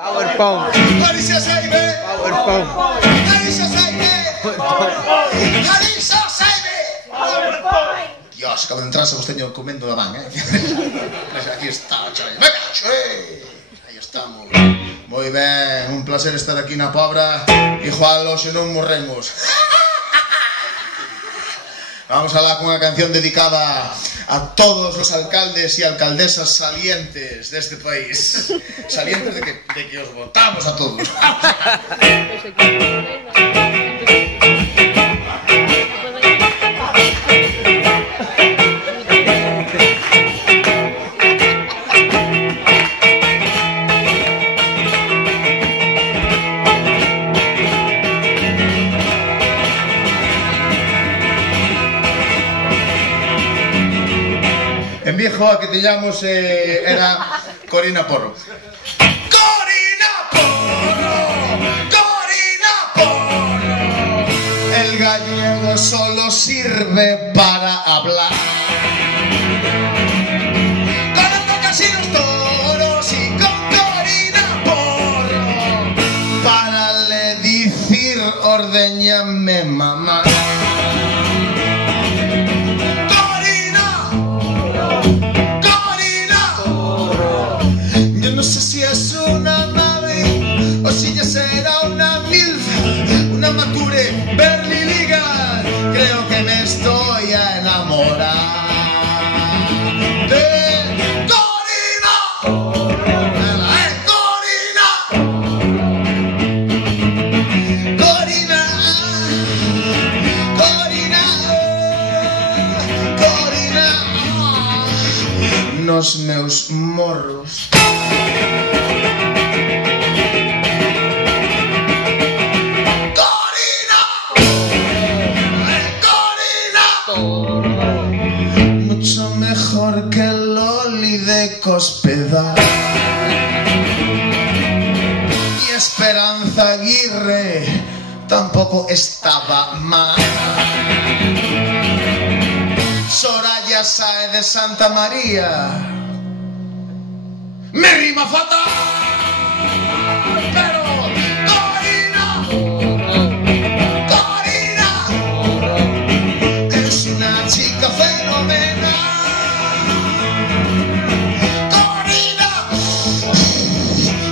PowerPoint. Alicia Saibe. PowerPoint. Alicia Saibe. Alicia Saibe. Dios, cando entrase vos teño comendo da man, Aquí está, chaval. Venga, aí estamos. Moi ben, un placer estar aquí na Pobra. Igual hoxe non morremos. Vamos a dar con unha canción dedicada a todos os alcaldes e alcaldesas salientes deste país. Salientes de que os votamos a todos. En Vigo a que teñamos era Corina Porro. ¡Corina Porro! ¡Corina Porro! El gallego solo sirve para hablar. Conozco casi los toros y con Corina Porro para le dicir ordeñame mamá. No sé si es una nave o si ya será una milf, una mature berliliga. Creo que me estoy a enamorar de Corina. Corina. Corina. Corina. Corina. Nos meus morros. Mucho mejor que el Loli de Cospedal y Esperanza Aguirre tampoco estaba mal. Soraya Sáez de Santa María me rima fatal, pero una chica fenomenal. Corina,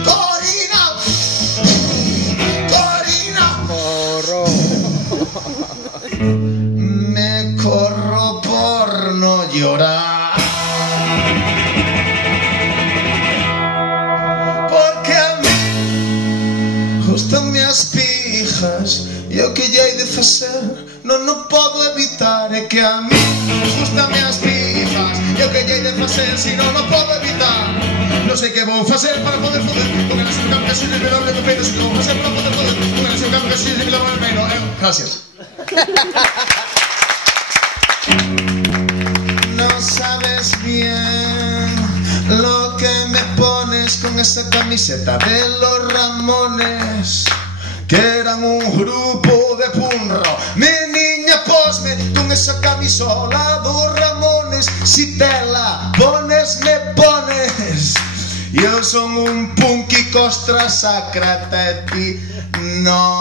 Corina, Corina. Porro. Me corro por no llorar. Porque a mí gustan-me as pijas e o que lle hai de facer non podo evitar. É que a mí gustan-me as pijas e o que lle hai de facer si non podo evitar. Non sei que vou facer para poder foder porque non sei o que se me doble do peito. Se vou facer para poder foder porque non sei o que se me doble do peito. Gracias. No sabes bien lo que me pones con esa camiseta de los Ramones, que eran un grupo de punro. Mi niña, posme con esa camisola dos Ramones. Si te la pones, me pones. Yo son un punky costra sacra de ti, no.